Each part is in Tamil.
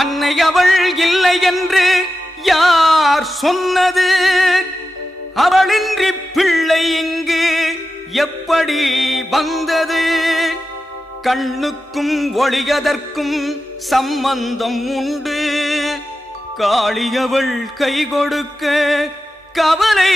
அன்னை அவள் இல்லை என்று யார் சொன்னது? அவளின்றி பிள்ளை இங்கு எப்படி வந்தது? கண்ணுக்கும் ஒளியதற்கும் சம்பந்தம் உண்டு. காளியவள் கை கொடுக்க கவலை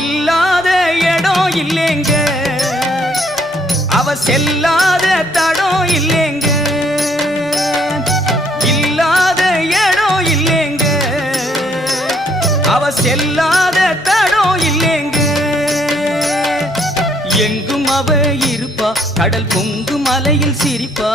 இல்லாத இடம் இல்லைங்க. அவ செல்லாத தடம் இல்லைங்க. இல்லாத இடம் இல்லைங்க. அவ செல்லாத தடம் இல்லைங்க. எங்கும் அவ இருப்பா கடல் பொங்கு மலையில் சிரிப்பா.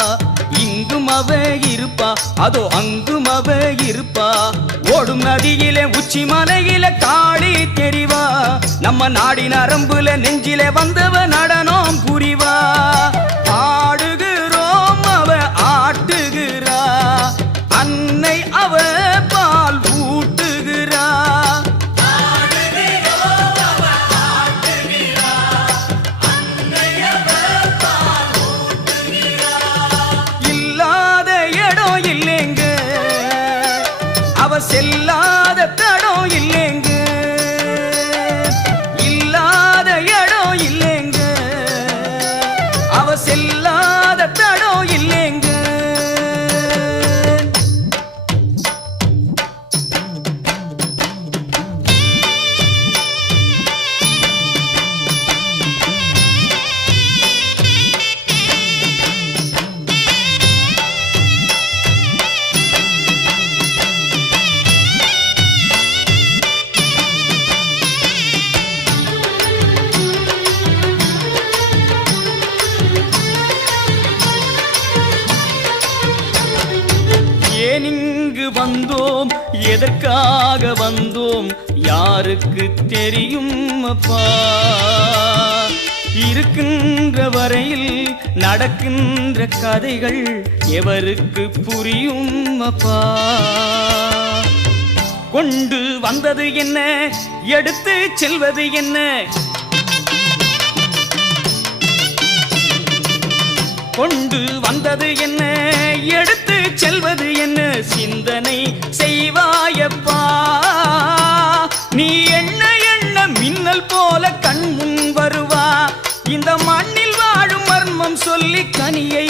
இங்கும் அவ இருப்பா. அதோ அங்கும் அவ இருப்பா. ஓடும் நதியிலே உச்சி மலையில காளி தெரிவா. நம்ம நாடி நரம்புல நெஞ்சிலே வந்தவ நடனம் புரிவா. ஆடுக அவ வந்தோம் எதற்காக வந்தோம் யாருக்கு தெரியும் அப்பா இருக்கின்ற வரையில் நடக்கின்ற கதைகள் எவருக்கு புரியும் அப்பா கொண்டு வந்தது என்ன எடுத்து செல்வது என்ன? கொண்டு வந்தது என்ன எடுத்து செல்வது என்ன சிந்தனை? செய்வாயப்பா. நீ என்ன என்ன மின்னல் போல கண் முன் வருவா? இந்த மண்ணில் வாழும் மர்மம் சொல்லி கனியை